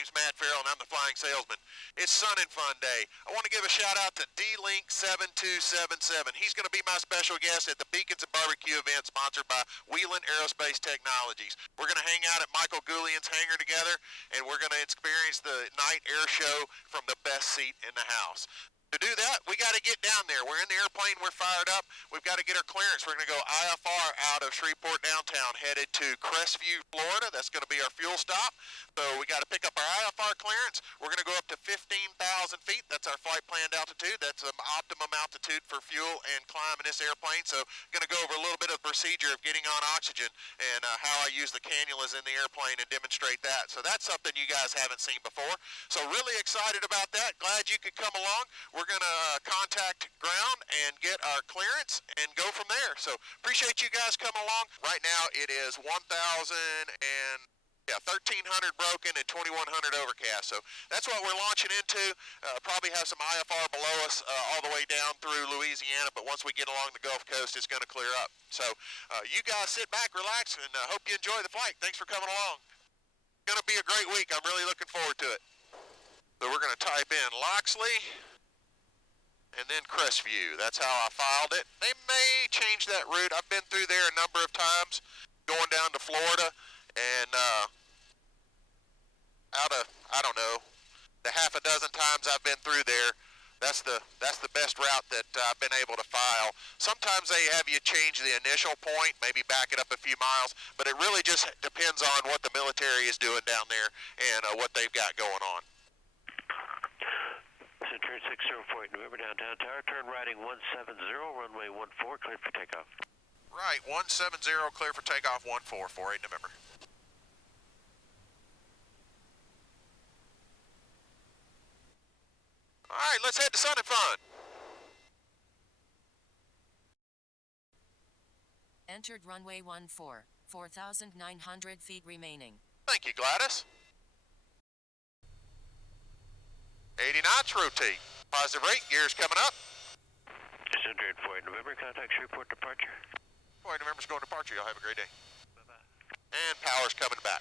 name's Matt Farrell, and I'm the Flying Salesman. It's Sun and Fun Day. I want to give a shout out to D-Link 7277. He's going to be my special guest at the Beacons and Barbecue event sponsored by Wheelan Aerospace Technologies. We're going to hang out at Michael Goulian's hangar together, and we're going to experience the night air show from the best seat in the house. To do that, we got to get down there. We're in the airplane, we're fired up. We've got to get our clearance. We're going to go IFR out of Shreveport downtown, headed to Crestview, Florida. That's going to be our fuel stop. So we got to pick up our IFR clearance. We're going to go up to 15,000 feet. That's our flight planned altitude. That's an optimum altitude for fuel and climb in this airplane. So going to go over a little bit of procedure of getting on oxygen and how I use the cannulas in the airplane and demonstrate that. So that's something you guys haven't seen before. So really excited about that. Glad you could come along. We're going to contact ground and get our clearance and go from there. So appreciate you guys coming along. Right now it is 1,300 broken and 2,100 overcast. So that's what we're launching into. Probably have some IFR below us all the way down through Louisiana, but once we get along the Gulf Coast, it's going to clear up. So you guys sit back, relax, and hope you enjoy the flight. Thanks for coming along. It's going to be a great week. I'm really looking forward to it. So we're going to type in Loxley and then Crestview. That's how I filed it. They may change that route. I've been through there a number of times going down to Florida, and out of, I don't know, the half a dozen times I've been through there, that's the best route that I've been able to file. Sometimes they have you change the initial point, maybe back it up a few miles, but it really just depends on what the military is doing down there and what they've got going on. Turn 604 November downtown tower, turn righting 170, runway 14, cleared for takeoff. Right, 170, clear for takeoff, 1448 November. All right, let's head to Sun and Fun. Entered runway 14, 4,900 feet remaining. Thank you, Gladys. 80 knots, rotate. Positive rate, gears coming up. 604 November, contact Shreveport departure. 4 November's going departure, y'all have a great day. Bye-bye. And power's coming back.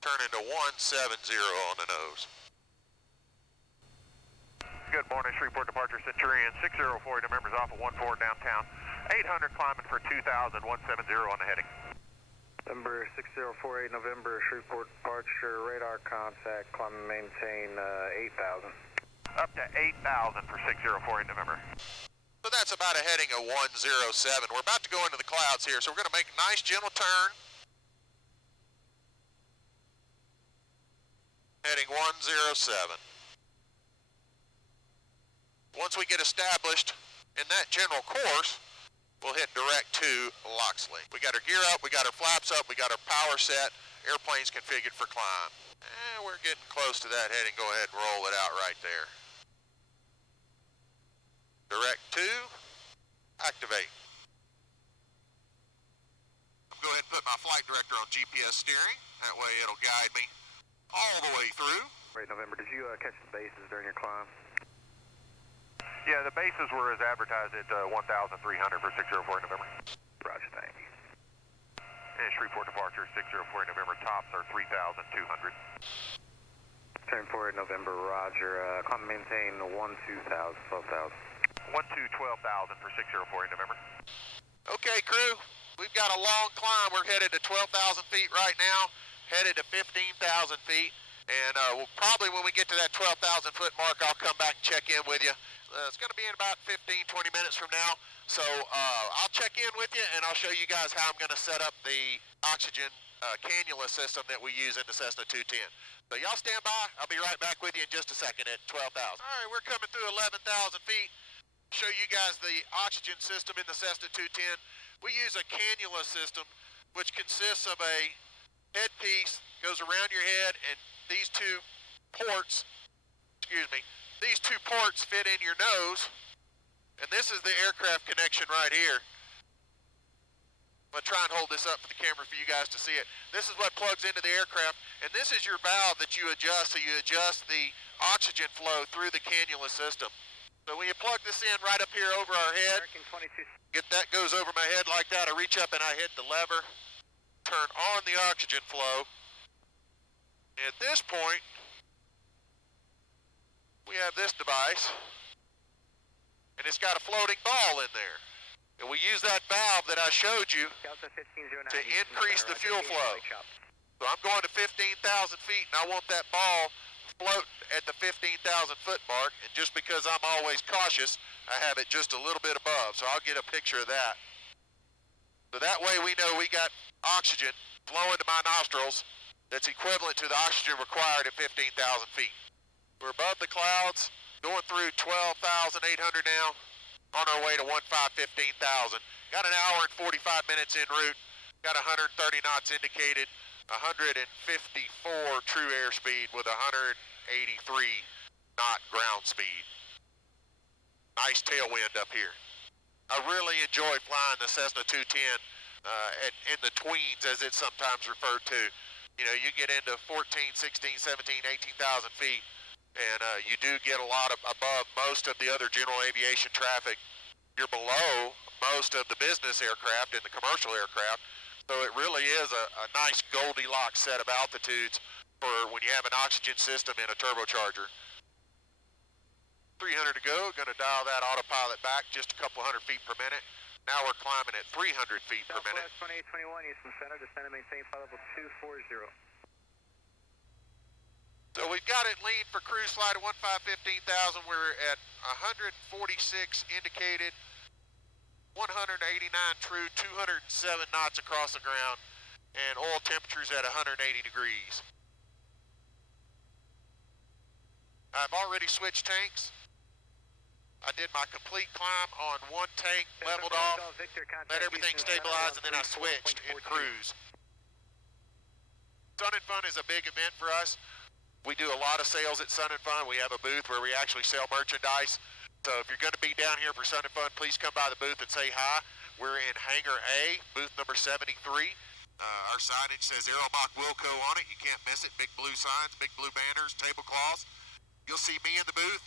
Turn into 170 on the nose. Good morning, Shreveport departure, Centurion. 604 November's off of 14 downtown. 800 climbing for 2,000, 170 on the heading. Number 6048 November, Shreveport departure, radar contact, climb and maintain 8,000. Up to 8,000 for 604 November. So that's about a heading of 107. We're about to go into the clouds here, so we're going to make a nice gentle turn. Heading 107. Once we get established in that general course, we'll hit direct to Loxley. We got our gear up, we got our flaps up, we got our power set, airplane's configured for climb. And we're getting close to that heading. Go ahead and roll it out right there. Direct to, activate. I'm going to go ahead and put my flight director on GPS steering. That way it'll guide me all the way through. Right, November, did you catch the bases during your climb? Yeah, the bases were as advertised at 1,300 for 604 November. Roger, thank you. And Shreveport departure, 604 November, tops are 3,200. Turn forward November, roger. Climb and maintain 12,000, 12,000. 12,000 for 604 November. Okay, crew, we've got a long climb. We're headed to 12,000 feet right now, headed to 15,000 feet. And we'll probably, when we get to that 12,000 foot mark, I'll come back and check in with you. It's going to be in about 15, 20 minutes from now. So I'll check in with you, and I'll show you guys how I'm going to set up the oxygen cannula system that we use in the Cessna 210. So y'all stand by. I'll be right back with you in just a second at 12,000. All right, we're coming through 11,000 feet. Show you guys the oxygen system in the Cessna 210. We use a cannula system, which consists of a headpiece, goes around your head, and these two ports fit in your nose, and this is the aircraft connection right here. I'm going to try and hold this up for the camera for you guys to see it. This is what plugs into the aircraft, and this is your valve that you adjust, so you adjust the oxygen flow through the cannula system. So when you plug this in right up here over our head, get that goes over my head like that, I reach up and I hit the lever, turn on the oxygen flow, At this point, we have this device, and it's got a floating ball in there. And we use that valve that I showed you to increase the fuel flow. So I'm going to 15,000 feet, and I want that ball floating at the 15,000 foot mark, and just because I'm always cautious, I have it just a little bit above, so I'll get a picture of that. So that way we know we got oxygen flowing to my nostrils that's equivalent to the oxygen required at 15,000 feet. We're above the clouds, going through 12,800 now, on our way to 15,000. Got an hour and 45 minutes en route, got 130 knots indicated, 154 true airspeed with 183 knot ground speed. Nice tailwind up here. I really enjoy flying the Cessna 210 in the tweens, as it's sometimes referred to. You know, you get into 14, 16, 17, 18,000 feet, and you do get a lot above most of the other general aviation traffic. You're below most of the business aircraft and the commercial aircraft, so it really is a nice Goldilocks set of altitudes for when you have an oxygen system in a turbocharger. 300 to go, going to dial that autopilot back just a couple hundred feet per minute. Now we're climbing at 300 feet per minute. Southwest 2821, Houston Center, descend and maintain flight level 240. So we've got it lean for cruise flight at 15,000. We're at 146 indicated, 189 true, 207 knots across the ground, and oil temperatures at 180 degrees. I've already switched tanks. I did my complete climb on one tank, leveled off, let everything stabilize, and then I switched in cruise. Sun and Fun is a big event for us. We do a lot of sales at Sun and Fun. We have a booth where we actually sell merchandise. So if you're going to be down here for Sun and Fun, please come by the booth and say hi. We're in Hangar A, booth number 73. Our signage says Aero-Mach Wilco on it. You can't miss it. Big blue signs, big blue banners, tablecloths. You'll see me in the booth.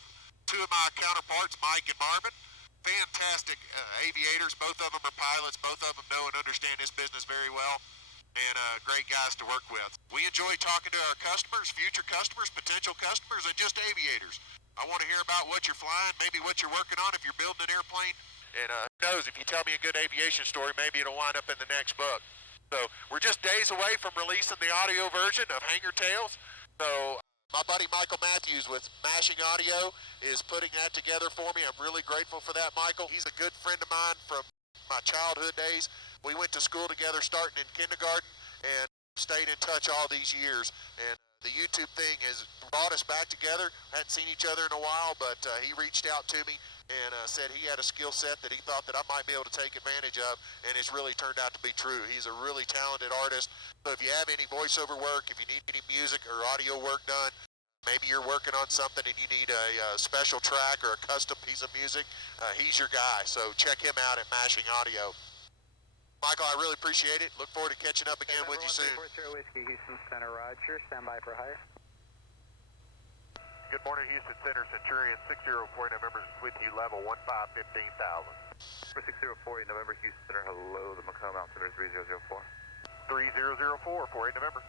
Two of my counterparts, Mike and Marvin. Fantastic aviators. Both of them are pilots. Both of them know and understand this business very well. And great guys to work with. We enjoy talking to our customers, future customers, potential customers, and just aviators. I want to hear about what you're flying, maybe what you're working on if you're building an airplane. And who knows, if you tell me a good aviation story, maybe it'll wind up in the next book. So we're just days away from releasing the audio version of Hangar Tales. So my buddy Michael Matthews with Mashing Audio is putting that together for me. I'm really grateful for that, Michael. He's a good friend of mine from my childhood days. We went to school together starting in kindergarten and stayed in touch all these years. And the YouTube thing has brought us back together. Hadn't seen each other in a while, but he reached out to me and said he had a skill set that he thought that I might be able to take advantage of, and it's really turned out to be true. He's a really talented artist. So if you have any voiceover work, if you need any music or audio work done, maybe you're working on something and you need a special track or a custom piece of music, he's your guy. So check him out at Mashing Audio. Michael, I really appreciate it. Look forward to catching up again with you soon. Whiskey, Houston Center, Roger. Stand by for hire. Good morning, Houston Center. Centurion 604 November is with you, level 15,000. 604 November, Houston Center. Hello, the Macomb Altimeter 3004. 3004, 48 November.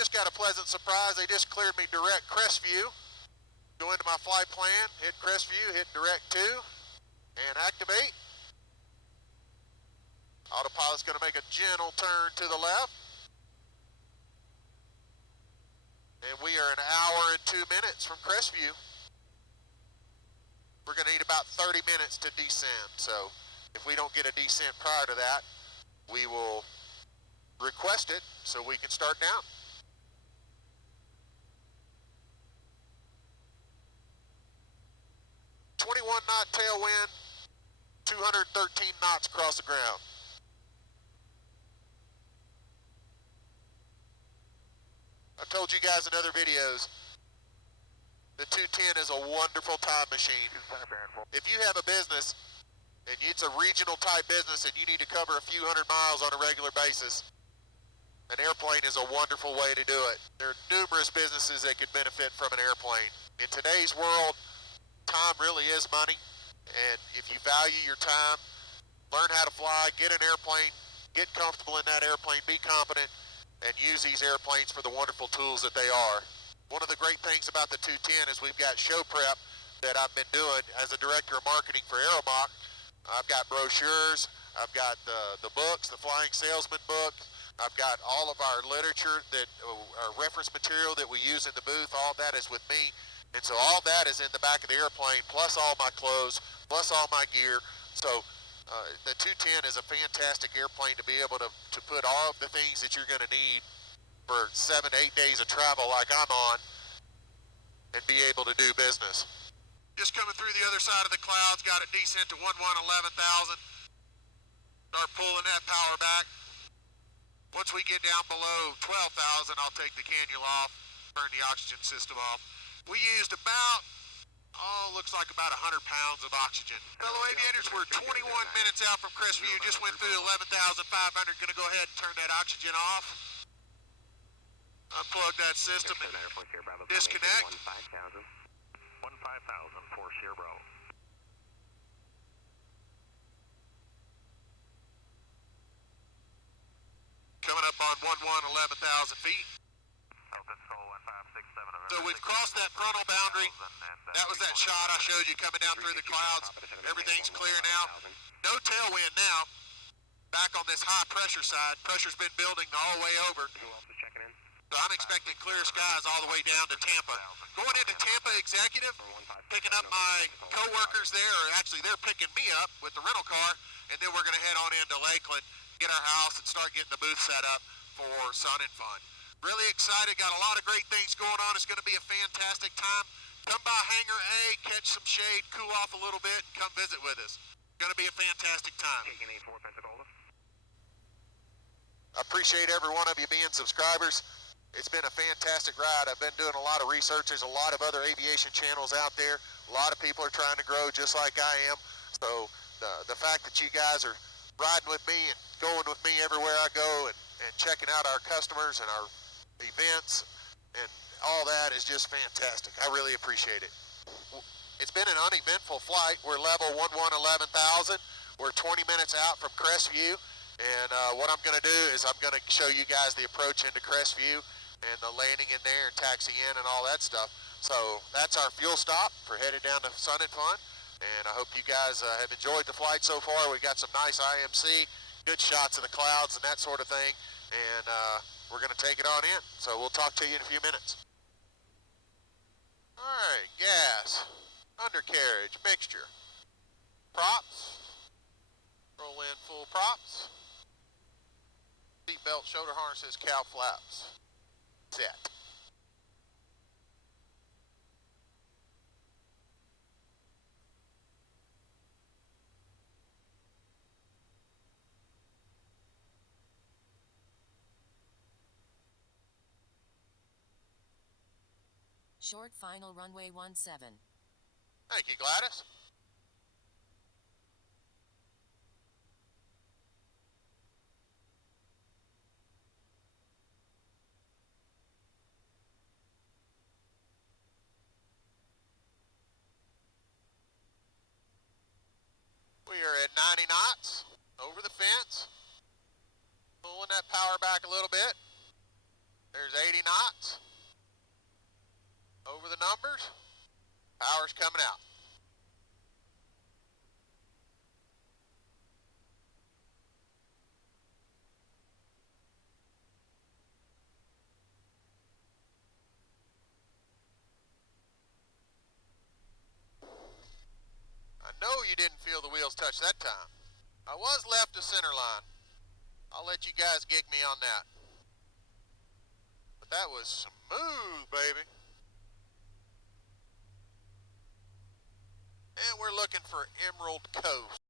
Just got a pleasant surprise. They just cleared me direct Crestview. Go into my flight plan, hit Crestview, hit direct 2, and activate. Autopilot's going to make a gentle turn to the left. And we are an hour and 2 minutes from Crestview. We're going to need about 30 minutes to descend. So if we don't get a descent prior to that, we will request it so we can start down. .21-knot tailwind, 213 knots across the ground. I've told you guys in other videos, the 210 is a wonderful time machine. If you have a business, and it's a regional type business, and you need to cover a few hundred miles on a regular basis, an airplane is a wonderful way to do it. There are numerous businesses that could benefit from an airplane. In today's world, time really is money, and if you value your time, learn how to fly, get an airplane, get comfortable in that airplane, be competent, and use these airplanes for the wonderful tools that they are. One of the great things about the 210 is we've got show prep that I've been doing as a director of marketing for Aero-Mach. I've got brochures, I've got the books, the Flying Salesman book, I've got all of our literature, that our reference material that we use in the booth. All that is with me, and so all that is in the back of the airplane, plus all my clothes, plus all my gear. So the 210 is a fantastic airplane to be able to put all of the things that you're going to need for 7 to 8 days of travel like I'm on, and be able to do business. Just coming through the other side of the clouds, got a descent to 11,000. Start pulling that power back. Once we get down below 12,000, I'll take the cannula off, turn the oxygen system off. We used about, looks like about 100 pounds of oxygen. Fellow aviators, we're 21 minutes out from Crestview, just went through 11,500. Gonna go ahead and turn that oxygen off. Unplug that system and disconnect. 15,000 for Sierra Bravo. Coming up on 11,000 feet. So we've crossed that frontal boundary. That was that shot I showed you coming down through the clouds. Everything's clear now. No tailwind now. Back on this high pressure side. Pressure's been building the whole way over. So I'm expecting clear skies all the way down to Tampa. Going into Tampa Executive, picking up my co-workers there, or actually they're picking me up with the rental car, and then we're going to head on into Lakeland, get our house, and start getting the booth set up for Sun and Fun. Really excited, got a lot of great things going on. It's going to be a fantastic time. Come by Hangar A, catch some shade, cool off a little bit, and come visit with us. It's going to be a fantastic time. I appreciate every one of you being subscribers. It's been a fantastic ride. I've been doing a lot of research. There's a lot of other aviation channels out there. A lot of people are trying to grow just like I am. So the fact that you guys are riding with me and going with me everywhere I go, and checking out our customers and our events and all that is just fantastic. I really appreciate it. It's been an uneventful flight. We're level 11,000. We're 20 minutes out from Crestview. And what I'm going to do is I'm going to show you guys the approach into Crestview and the landing in there and taxi in and all that stuff. So that's our fuel stop for headed down to Sun and Fun. And I hope you guys have enjoyed the flight so far. We got some nice IMC, good shots of the clouds and that sort of thing. And we're going to take it on in. So we'll talk to you in a few minutes. All right, gas, undercarriage, mixture, props, roll in full props, seat belt, shoulder harnesses, cow flaps, set. Short final runway 17. Thank you, Gladys. We are at 90 knots, over the fence, pulling that power back a little bit. There's 80 knots, over the numbers, power's coming out. I know you didn't feel the wheels touch that time. I was left of center line. I'll let you guys gig me on that. But that was smooth, baby. And we're looking for Emerald Coast.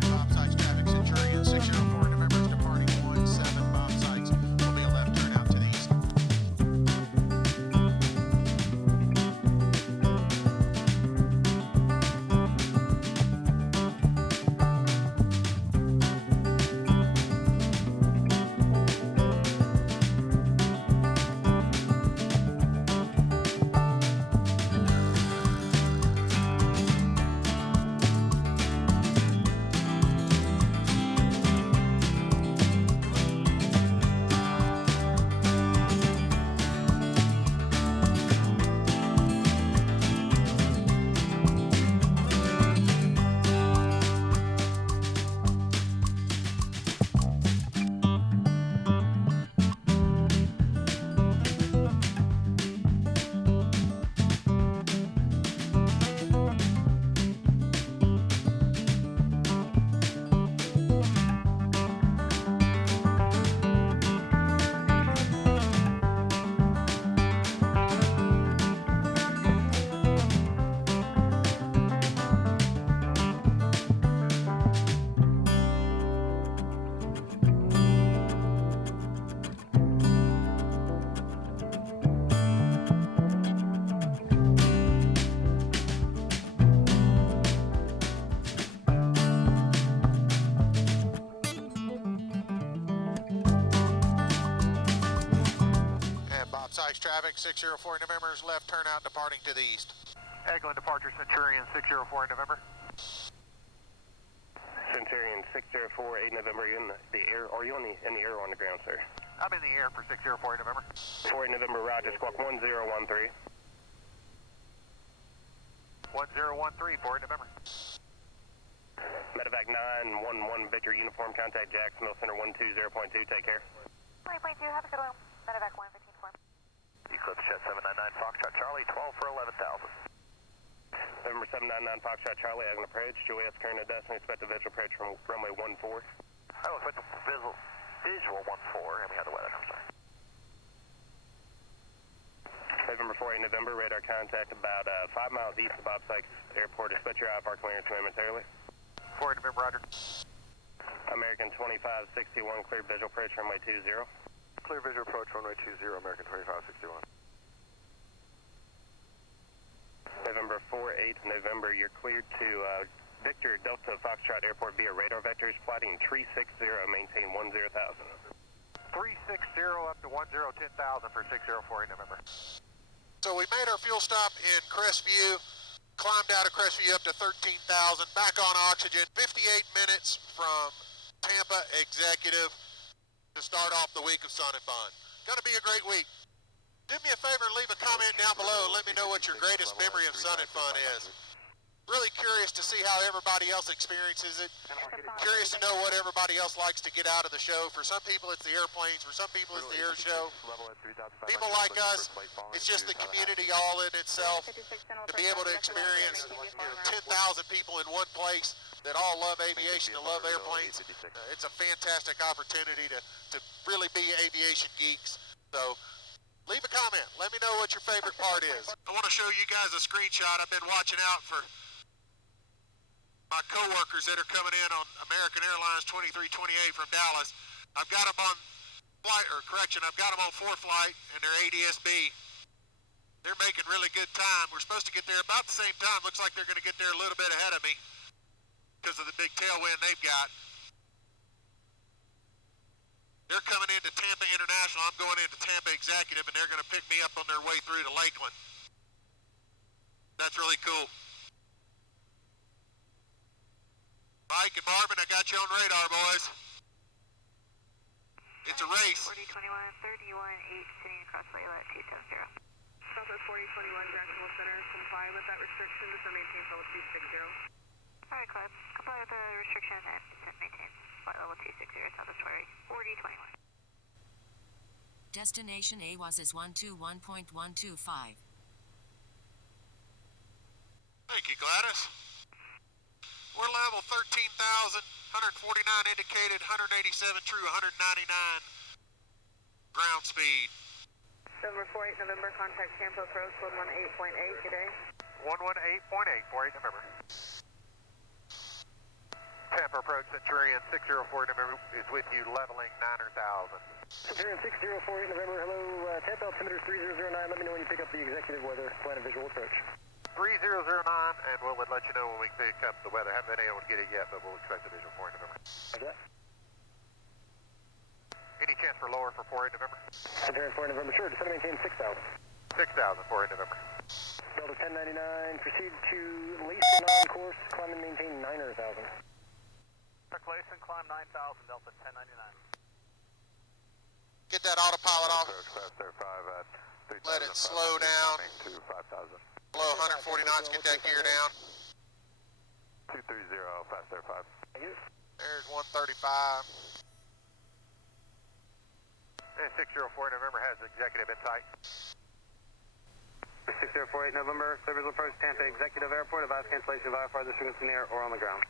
Topsides traffic Centurion. Complex traffic, 604 November's left turnout departing to the east. Eglin departure Centurion 604 November. Centurion 604, 8 November, are you in the air? Are you in the air or on the ground, sir? I'm in the air for 604 November. 4 November, Roger, squawk 1013. 1013 for November. Medevac 911, Victor, uniform, contact Jacksonville Center 120.2, take care. 20.2, have a good one. Medevac 115 form. Eclipse Jet 799 Foxtrot Charlie, 12 for 11,000. November 799 Foxtrot Charlie, as an approach, Juliet's current destination, expect a visual approach from runway 14. I will expect a visual 14, and we have the weather, I'm sorry. November 4, 8 November, radar contact about 5 miles east of Bob Sykes Airport. Expect your IFR clearance momentarily. 4 November, Roger. American 2561, clear visual approach runway 20. Clear visual approach runway 20, American 2561. November 4, 8 November, you're cleared to Victor Delta Foxtrot Airport via radar vectors, flighting 360, maintain 10,000. 360 up to 10,000 for 604 November. So we made our fuel stop in Crestview, climbed out of Crestview up to 13,000, back on oxygen, 58 minutes from Tampa Executive to start off the week of Sun and Fun. Gonna be a great week. Do me a favor and leave a comment down below and let me know what your greatest memory of Sun and Fun is. Really curious to see how everybody else experiences it. Curious to know what everybody else likes to get out of the show. For some people it's the airplanes, for some people it's the air show. People like us, it's just the community all in itself. To be able to experience 10,000 people in one place that all love aviation and love airplanes, it's a fantastic opportunity to really be aviation geeks. So leave a comment. Let me know what your favorite part is. I want to show you guys a screenshot. I've been watching out for my co-workers that are coming in on American Airlines 2328 from Dallas. I've got them on flight, or correction, I've got them on 4 flight and they're ADSB. They're making really good time. We're supposed to get there about the same time. Looks like they're going to get there a little bit ahead of me because of the big tailwind they've got. They're coming into Tampa International. I'm going into Tampa Executive, and they're going to pick me up on their way through to Lakeland. That's really cool. Mike and Marvin, I got you on radar, boys. It's a race. 4021, 31, 8, sitting across Layla at 270. Southwest 4021, Jacksonville Center, comply with that restriction to maintain level 260. Alright, Club. Comply with the restriction and maintain flight level 260, Southwest 4021. Destination AWAS is 121.125. Thank you, Gladys. We're level 13,000, 149 indicated, 187 true, 199 ground speed. November 48 November, contact Tampa approach 118.8, good day. 118.8 for 8 November. Tampa approach Centurion 604 November is with you, leveling 9,000. Centurion 604, 8 November, hello, Tampa altimeter 3009, let me know when you pick up the executive weather, plan a visual approach. 3009, and we'll let you know when we pick up the weather. Haven't been able to get it yet, but we'll expect the visual for 8 November. Roger that. Any chance for lower for 4 8 November? Centurion 4 November, sure, descend and maintain 6,000. 6,000 for 8 November. Delta 1099, proceed to Layson on course, climb and maintain 9,000. Layson, climb 9,000, Delta 1099. Get that autopilot off. Fast Air 5 at 3,000. Let it slow down. To 5,000. Below 140 knots, get that gear down. 230, Fast Air 5. There's 135. And 604 November has executive in sight. 6048 November, service approach Tampa Executive Airport, advise cancellation of IFR, this frequency in the air or on the ground.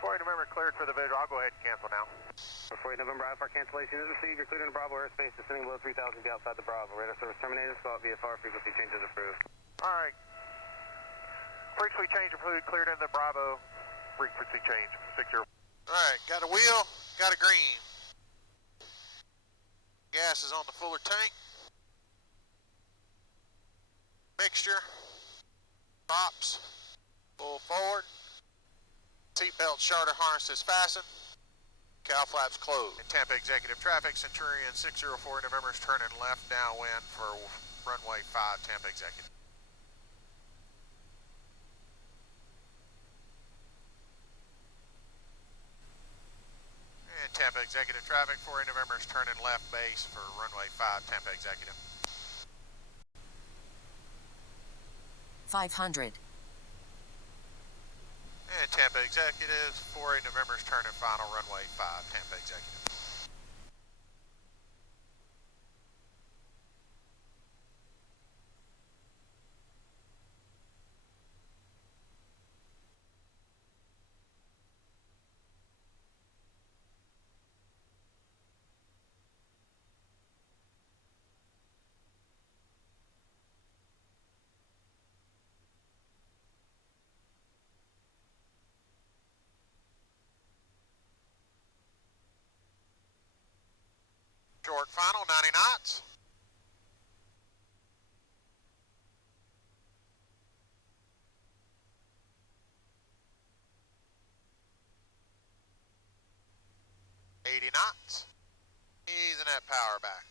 48 November cleared for the visual. I'll go ahead and cancel now. 48 November, IFR cancellation is received. You're cleared in Bravo airspace, descending below 3,000, be outside the Bravo. Radar service terminated, spot VFR, frequency changes approved. Alright. Frequency change approved, cleared in the Bravo. Frequency change, 60. Alright, got a wheel, got a green. Gas is on the fuller tank. Mixture. Props. Pull forward. Seatbelt charter harness is fastened. Cow flaps closed. In Tampa Executive traffic, Centurion 604 November is turning left downwind for runway 5, Tampa Executive. In Tampa Executive traffic, 48 November is turning left base for runway 5, Tampa Executive. 500. And Tampa Executive, 48 November is turning final runway 5, Tampa Executive. Short final, 90 knots. Knots. Easing that power back.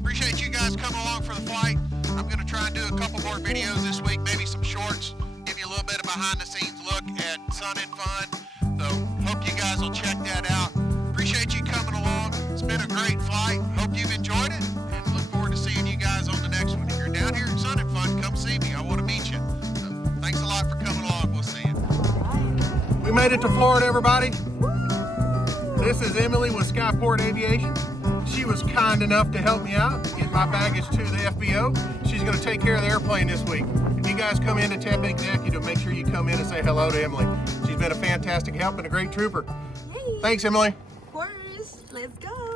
Appreciate you guys coming along for the flight. I'm going to try and do a couple more videos this week, maybe some shorts, give you a little bit of behind the scenes look at Sun and Fun. So hope you guys will check that out. Appreciate you coming along. It's been a great flight. Hope you've enjoyed it, and look forward to seeing you guys on the next one. If you're down here at Sun and Fun, come see me. I want to meet you. So thanks a lot for coming along. We'll see you. We made it to Florida, everybody. This is Emily with Skyport Aviation. She was kind enough to help me out, get my baggage to the FBO. She's going to take care of the airplane this week. If you guys come into Tampa Executive, make sure you come in and say hello to Emily. She's been a fantastic help and a great trooper. Hey. Thanks, Emily. Of course. Let's go.